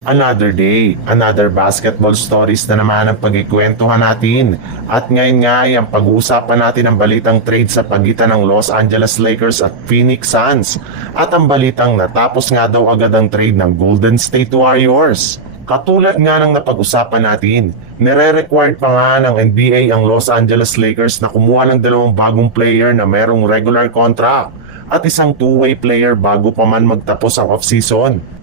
Another day, another basketball stories na naman ang pagkikwentuhan natin. At ngayon nga ay ang pag-uusapan natin ang balitang trade sa pagitan ng Los Angeles Lakers at Phoenix Suns. At ang balitang natapos nga daw agad ang trade ng Golden State Warriors. Katulad nga ng napag-usapan natin, nire-required pa nga ng NBA ang Los Angeles Lakers na kumuha ng dalawang bagong player na merong regular contract at isang two-way player bago pa man magtapos ang off-season.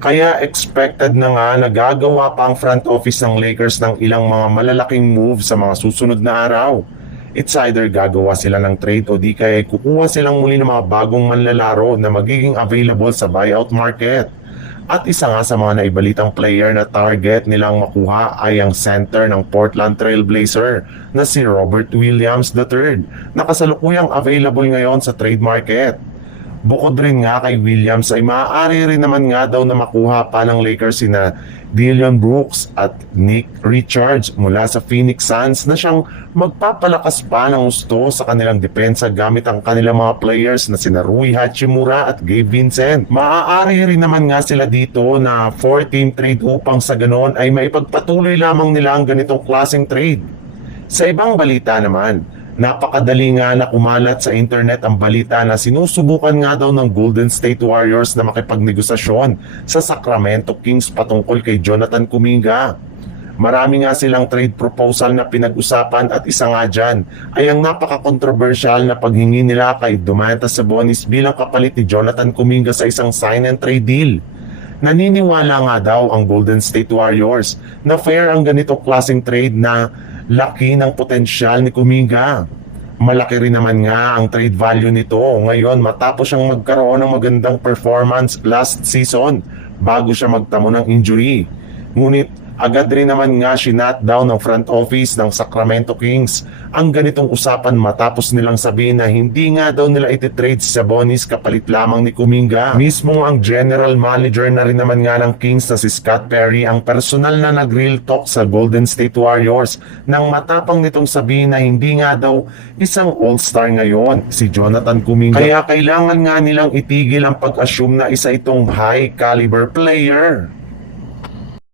Kaya expected na nga nagagawa pa ang front office ng Lakers ng ilang mga malalaking move sa mga susunod na araw. It's either gagawa sila ng trade o di kaya kukuha silang muli ng mga bagong manlalaro na magiging available sa buyout market. At isa nga sa mga naibalitang player na target nilang makuha ay ang center ng Portland Trail Blazer na si Robert Williams III na kasalukuyang available ngayon sa trade market. Bukod rin nga kay Williams ay maaari rin naman nga daw na makuha pa ng Lakers sina Dillon Brooks at Nick Richards mula sa Phoenix Suns na siyang magpapalakas pa ng gusto sa kanilang depensa gamit ang kanilang mga players na sina Rui Hachimura at Gabe Vincent. Maaari rin naman nga sila dito na 4-team trade upang sa ganon ay maipagpatuloy lamang nila ang ganitong klaseng trade. Sa ibang balita naman, napakadali nga na kumalat sa internet ang balita na sinusubukan nga daw ng Golden State Warriors na makipagnegosasyon sa Sacramento Kings patungkol kay Jonathan Kuminga. Marami nga silang trade proposal na pinag-usapan at isa nga dyan ay ang napaka-controversial na paghingi nila kay Domantas Sabonis bilang kapalit ni Jonathan Kuminga sa isang sign and trade deal. Naniniwala nga daw ang Golden State Warriors na fair ang ganitong klaseng trade na laki ng potensyal ni Kuminga. Malaki rin naman nga ang trade value nito ngayon matapos siyang magkaroon ng magandang performance last season bago siya magtamo ng injury. Ngunit agad rin naman nga sinat down ng front office ng Sacramento Kings ang ganitong usapan matapos nilang sabihin na hindi nga daw nila ititrade si Sabonis kapalit lamang ni Kuminga. Mismo ang general manager na rin naman nga ng Kings na si Scott Perry ang personal na nag-real talk sa Golden State Warriors nang matapang nitong sabihin na hindi nga daw isang all-star ngayon si Jonathan Kuminga. Kaya kailangan nga nilang itigil ang pag-assume na isa itong high caliber player.